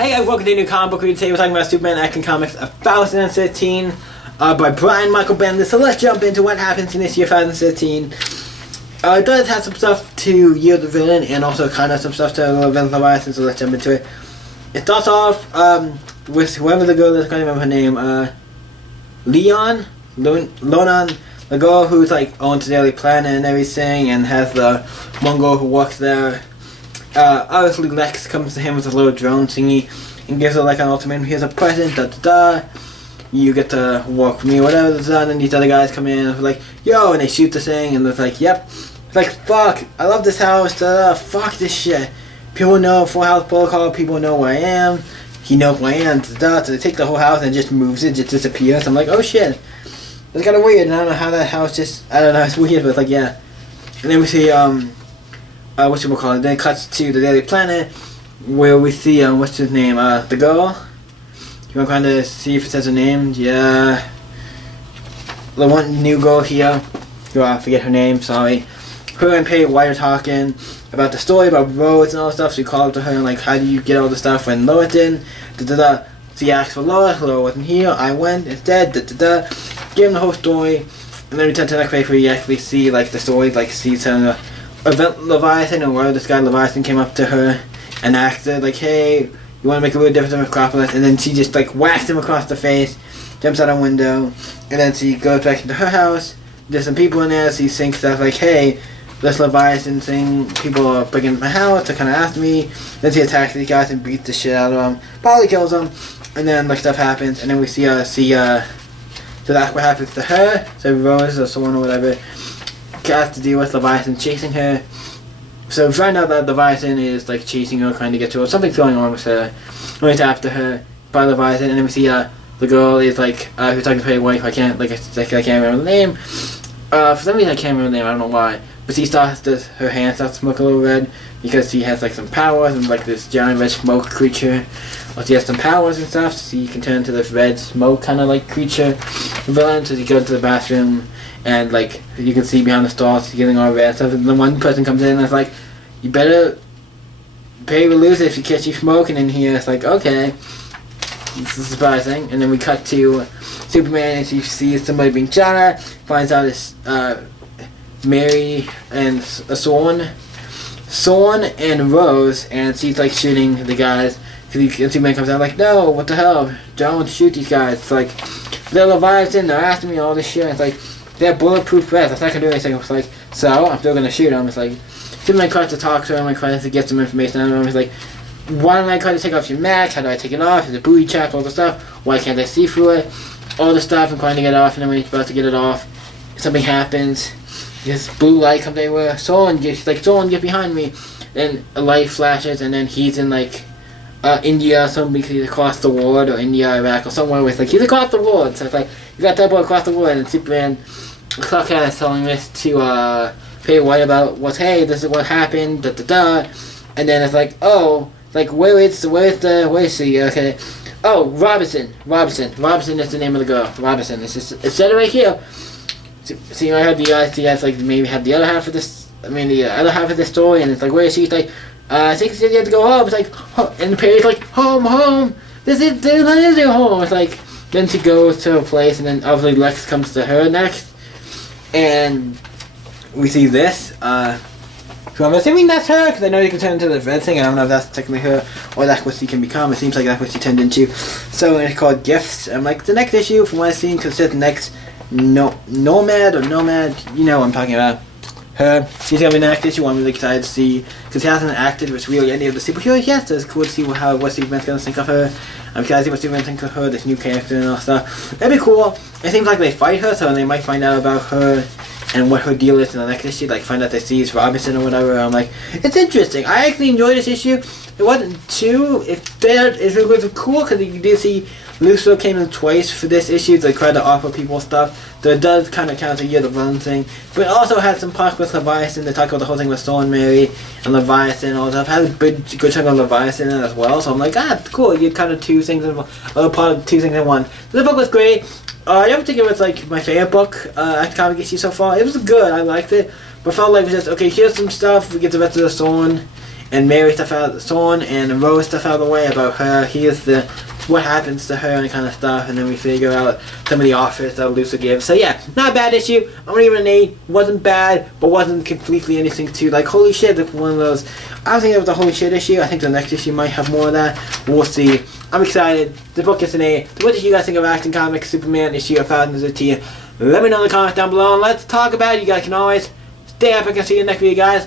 Hey guys, welcome to a new comic book review. Today we're talking about Superman Action Comics 1013 by Brian Michael Bendis. So let's jump into what happens in this year 2013. It does have some stuff to Yield the Villain and also kind of some stuff to Leviathan, so let's jump into it. It starts off with whoever the girl is, I can't remember her name, Lonan, the girl who's like owns the Daily Planet and everything and has the one girl who works there. Obviously Lex comes to him with a little drone thingy and gives her like an ultimatum. Here's a present, da da da. You get to work with me, whatever. And then these other guys come in and they're like, yo, and they shoot the thing and they're like, yep. It's like, fuck, I love this house, da da, fuck this shit. People know Full House Protocol, people know where I am. He knows where I am, da da. So they take the whole house and just moves it, just disappears. I'm like, oh shit. It's kind of weird, and I don't know how that house just, I don't know, it's weird, but it's like, yeah. And then we see, whatchamacallit, then it cuts to the Daily Planet, where we see, what's his name, the girl. You want to kind of see if it says her name? Yeah. The one new girl here. I forget her name, sorry. Her and Perry White are talking about the story about Rose and all that stuff, so you call up to her and like, how do you get all the stuff when Lois didn't? Da-da-da. So you asked for Lois wasn't here, I went instead, da-da-da. Give him the whole story, and then we turn to the next page where you actually see like the story, like see some event Leviathan, or where this guy Leviathan came up to her and asked her like, hey, you want to make a real difference in Metropolis? And then she just like whacks him across the face, jumps out a window, and then she goes back into her house. There's some people in there, so she thinks that like, hey, this Leviathan thing, people are breaking into my house, they're kind of after me. Then she attacks these guys and beats the shit out of them, probably kills them, and then like stuff happens, and then we see so that's what happens to her. So Rose or someone or whatever has to deal with Leviathan chasing her. So we find out that Leviathan is like chasing her, trying to get to her. Something's going on with her. Right after her by Leviathan, and then we see the girl is like who's talking to her wife. I can't remember the name. For some reason I can't remember the name. I don't know why. But she her hand starts to smoke a little red because she has like some powers and like this giant red smoke creature. Or she has some powers and stuff, so you can turn into this red smoke kind of like creature villain. So you go to the bathroom and like you can see behind the stalls she's getting all red stuff. And then one person comes in and it's like, you better pay to lose it if you catch you smoking in here. It's like, okay, this is surprising. And then we cut to Superman and she sees somebody being shot at. Finds out it's Mary and Thorn and Rose, and she's like shooting the guys. And Superman comes out like, no, what the hell? Don't shoot these guys. It's like, they're Leviathan, they're after me, all this shit. It's like, they're bulletproof vests. That's not gonna do anything. It's like, so I'm still gonna shoot them. It's like, Superman tries to talk to him, like tries to get some information out of him. He's like, why don't I try to take off your mask? How do I take it off? Is it booty trapped? All the stuff. Why can't I see through it? All the stuff. I'm trying to get it off, and then when he's about to get it off, something happens. This blue light comes everywhere. Thorn, get behind me. Then a light flashes, and then he's in like India, somebody he's across the world, or India, Iraq, or somewhere with like he's across the world. So it's like you got that boy across the world, and Superman Clark is telling this to Perry White about hey, this is what happened, da da da, and then it's like, oh, like where is he? Okay, oh, Robinson is the name of the girl. Robinson, it said it right here. See, I heard the guys like maybe have the other half of this. The other half of the story, and it's like, where is she? It's like, I think she had to go home. It's like, and Perry's like, home. This is your home. It's like, then she goes to a place, and then obviously Lex comes to her next, and we see this. So I'm assuming that's her, because I know you can turn into the red thing. I don't know if that's technically her, or that's what she can become. It seems like that's what she turned into. So it's called Gifts. I'm like, the next issue, from what I've seen, because it's the next Nomad, you know what I'm talking about. Her. She's gonna be the next issue. I'm really excited to see, because she hasn't acted with really any of the superheroes yet, so it's cool to see what Superman's gonna think of her. I'm excited to see what Superman thinks of her, this new character and all stuff. That'd be cool. It seems like they fight her, so they might find out about her and what her deal is in the next issue, like find out that she's Robinson or whatever. I'm like, it's interesting. I actually enjoyed this issue. It wasn't too, it was cool, because you did see Lucifer came in twice for this issue to try to offer people stuff. So it does kind of counter the villain thing. But it also had some parts with Leviathan. They talk about the whole thing with Thorn, Mary, and Leviathan and all that stuff. It had a good chunk of Leviathan in it as well. So I'm like, cool. You get kind of two things in one. The book was great. I don't think it was like my favorite book at comic issue so far. It was good. I liked it. But I felt like it was just, okay, here's some stuff. We get the rest of the Thorn and Mary stuff out of the Thorn and Rose stuff out of the way about her. Here's the what happens to her and kind of stuff, and then we figure out some of the offers that Luca gives. So yeah, not a bad issue. I'm gonna give it an 8. Wasn't bad, but wasn't completely anything to like holy shit. Like one of those. I don't think it was a holy shit issue. I think the next issue might have more of that. We'll see. I'm excited. The book is an 8. What did you guys think of Action Comics Superman issue 1013? Let me know in the comments down below, and let's talk about it. You guys can always stay epic and see you in the next video, guys.